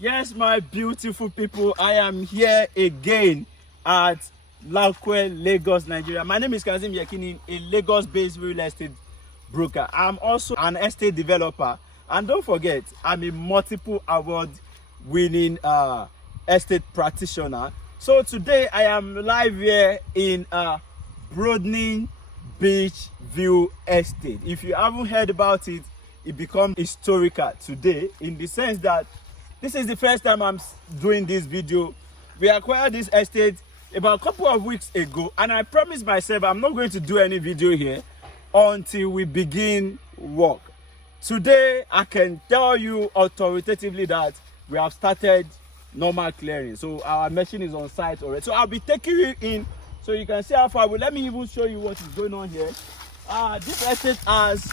Yes, my beautiful people, I am here again at Lakowe, Lagos, Nigeria. My name is Kazim Yekini, a Lagos-based real estate broker. I'm also an estate developer, and don't forget, I'm a multiple award-winning estate practitioner. So today I am live here in BRODNY Beach View Estate. If you haven't heard about it, it becomes historical today in the sense that this is the first time I'm doing this video. We acquired this estate about a couple of weeks ago, and I promised myself I'm not going to do any video here until we begin work. Today, I can tell you authoritatively that we have started normal clearing. So our machine is on site already. So I'll be taking you in so you can see how far. Let me even show you what is going on here. This estate has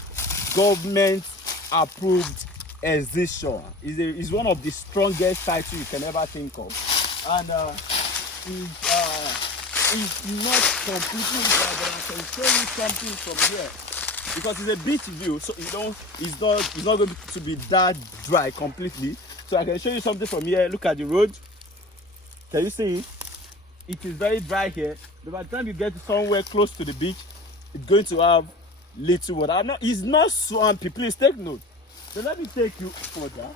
government approved Excison. Is one of the strongest titles you can ever think of, and it's not completely dry, but I can show you something from here because it's a beach view, so it's not going to be that dry completely. So I can show you something from here. Look at the road. Can you see it? It is very dry here. But by the time you get somewhere close to the beach, it's going to have little water. It's not swampy. Please take note. So let me take you further.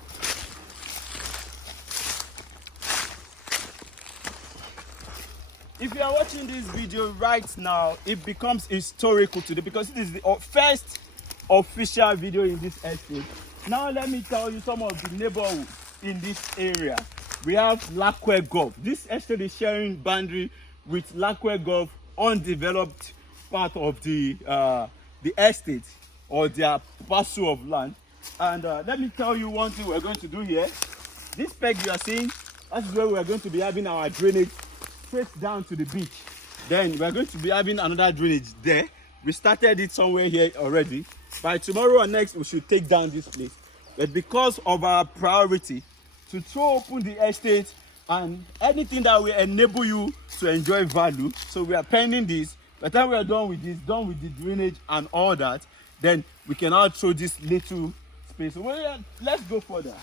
If you are watching this video right now, it becomes historical today because it is the first official video in this estate. Now let me tell you some of the neighborhoods in this area. We have Lakowe Golf. This estate is sharing boundary with Lakowe Golf, undeveloped part of the estate or their parcel of land. And let me tell you one thing we're going to do here. This peg you are seeing, that's where we're going to be having our drainage straight down to the beach. Then we're going to be having another drainage there. We started it somewhere here already. By tomorrow or next, we should take down this place. But because of our priority to throw open the estate and anything that will enable you to enjoy value, so we are pending this. By the time we are done with this, done with the drainage and all that, then we can now throw this little space. So let's go further.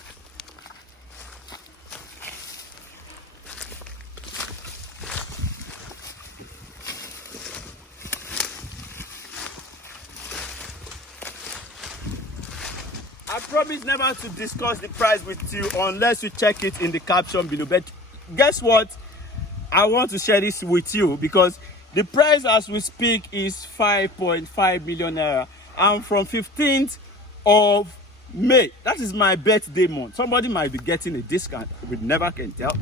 I promise never to discuss the price with you unless you check it in the caption below. But guess what? I want to share this with you because the price as we speak is 5.5 million naira. And from 15th of May, that is my birthday month. Somebody might be getting a discount. We never can tell.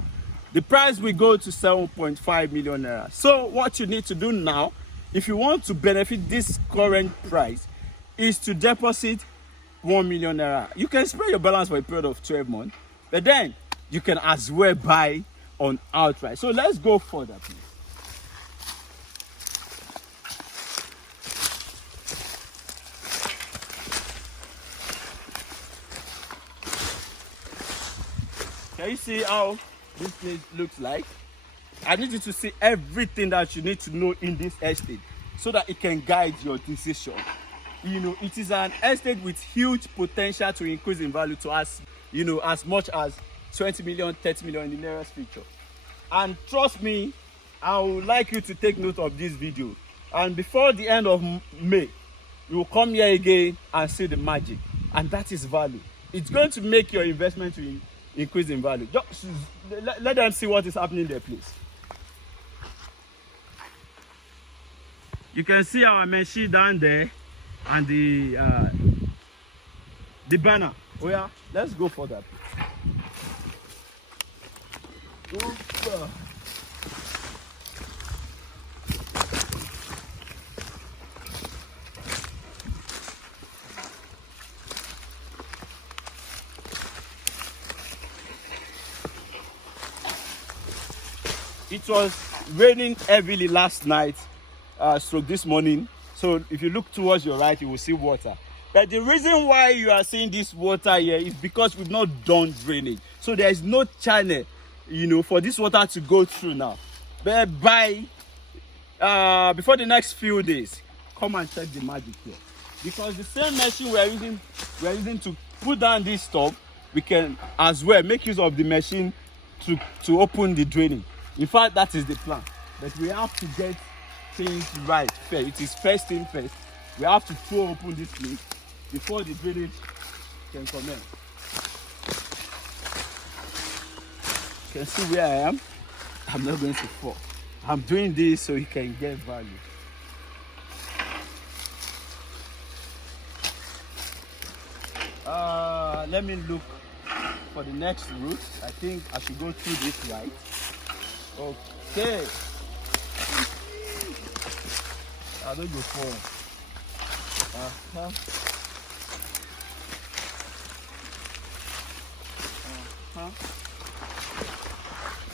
The price will go to 7.5 million naira. So what you need to do now, if you want to benefit this current price, is to deposit 1 million naira. You can spread your balance for a period of 12 months, but then you can as well buy on outright. So let's go further, please. Can you see how this place looks like? I need you to see everything that you need to know in this estate so that it can guide your decision. You know, it is an estate with huge potential to increase in value to us, you know, as much as 20 million, 30 million in the nearest future. And trust me, I would like you to take note of this video. And before the end of May, you will come here again and see the magic. And that is value. It's going to make your investment to increase in value. Just let them see what is happening there, please. You can see our machine down there and the banner. Oh yeah, let's go for that. It was raining heavily last night, stroke this morning. So if you look towards your right, you will see water. But the reason why you are seeing this water here is because we've not done drainage. So there is no channel, you know, for this water to go through now. But before the next few days, come and check the magic here. Because the same machine we are using to put down this stuff, we can as well make use of the machine to open the drainage. In fact, that is the plan. But we have to get things right first. It is first thing first. We have to throw open this place before the drainage can commence. You can see where I am. I'm not going to fall. I'm doing this so you can get value. Let me look for the next route. I think I should go through this right. Okay. I don't go forward.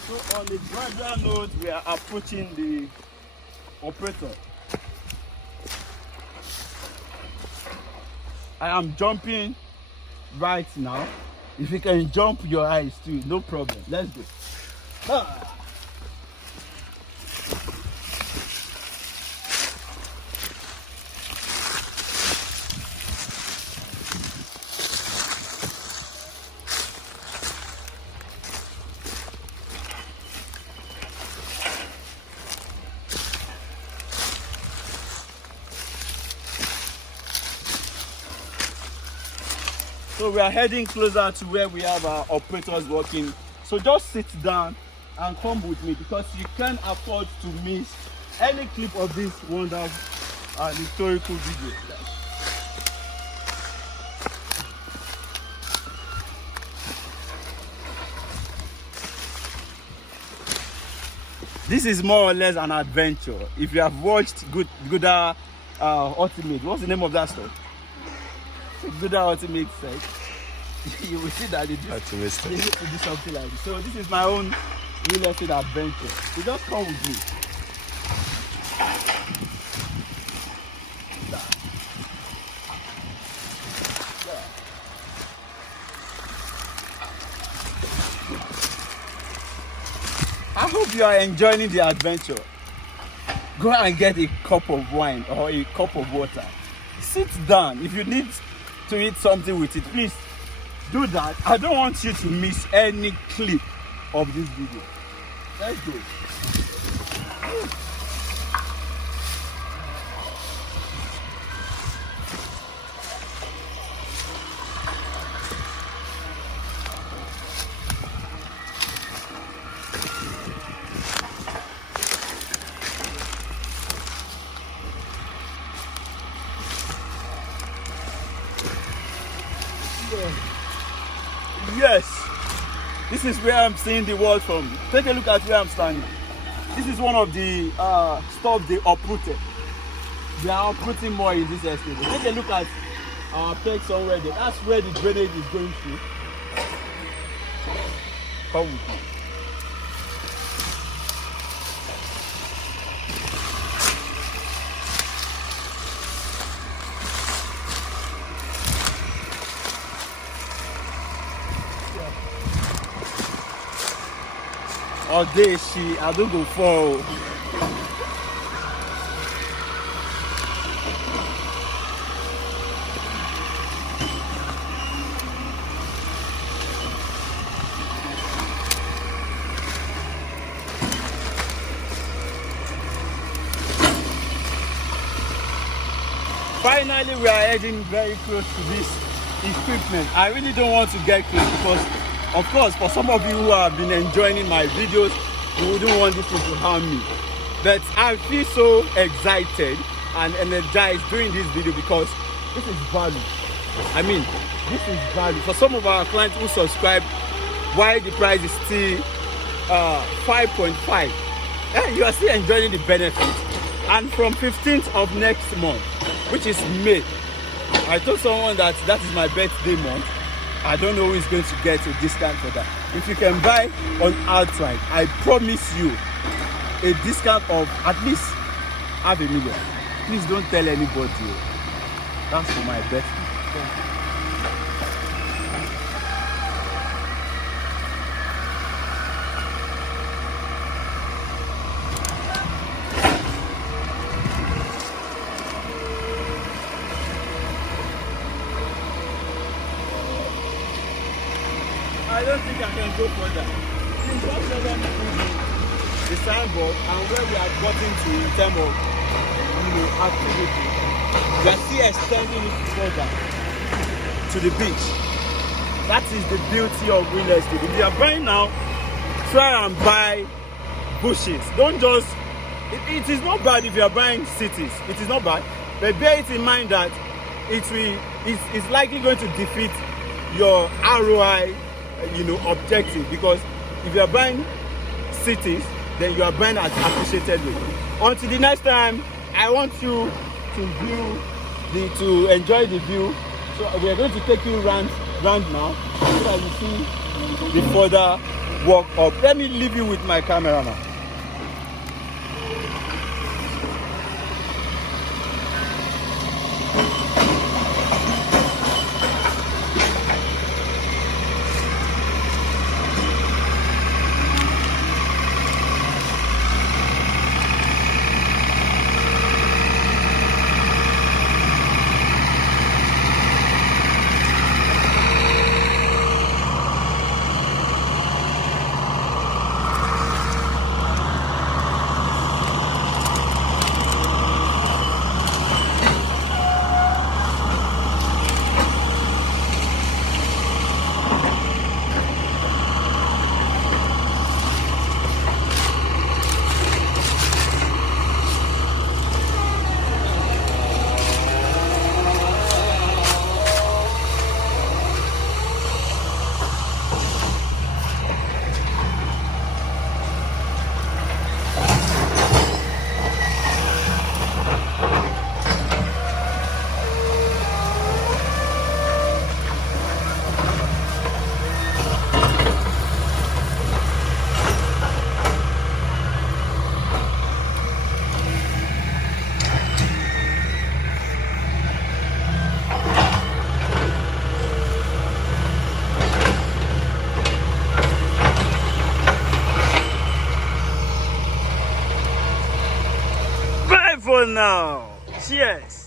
So on the gradual note, we are approaching the operator. I am jumping right now. If you can jump your eyes too, no problem. Let's go. So we are heading closer to where we have our operators working. So just sit down and come with me, because you can't afford to miss any clip of this wonderful and historical video. This is more or less an adventure. If you have watched Gouda Ultimate, what's the name of that stuff? Gouda Ultimate set, you will see that they need to do something like this. So this is my own real estate adventure. So just come with me. I hope you are enjoying the adventure. Go and get a cup of wine or a cup of water. Sit down. If you need to eat something with it, please do that. I don't want you to miss any clip of this video. Let's go. Yes, this is where I'm seeing the world from. Take a look at where I'm standing. This is one of the stuff they uprooted. They are uprooting more in this estate. Take a look at our peg somewhere there. That's where the drainage is going through. Come with me. All day I don't go for. Finally, we are heading very close to this equipment. I really don't want to get close because, of course, for some of you who have been enjoying my videos, you wouldn't want this thing to harm me. But I feel so excited and energized doing this video because this is value. I mean, this is value. For some of our clients who subscribe, why the price is still 5.5, you are still enjoying the benefits. And from 15th of next month, which is May, I told someone that is my birthday month. I don't know who is going to get a discount for that. If you can buy on outright, I promise you a discount of at least $500,000. Please don't tell anybody. That's for my birthday. Thank you. I don't think I can go further. Please just let them see the signboard and where we have gotten to in terms of activity. We are still extending it further to the beach. That is the beauty of real estate. If you are buying now, try and buy bushes. Don't just. It is not bad if you are buying cities. It is not bad, but bear it in mind that it's likely going to defeat your ROI, objective, because if you are buying cities, then you are buying at appreciated rate. Until the next time, I want you to enjoy the view. So we are going to take you round now, so that you see the further walk up. Let me leave you with my camera now. For now, cheers.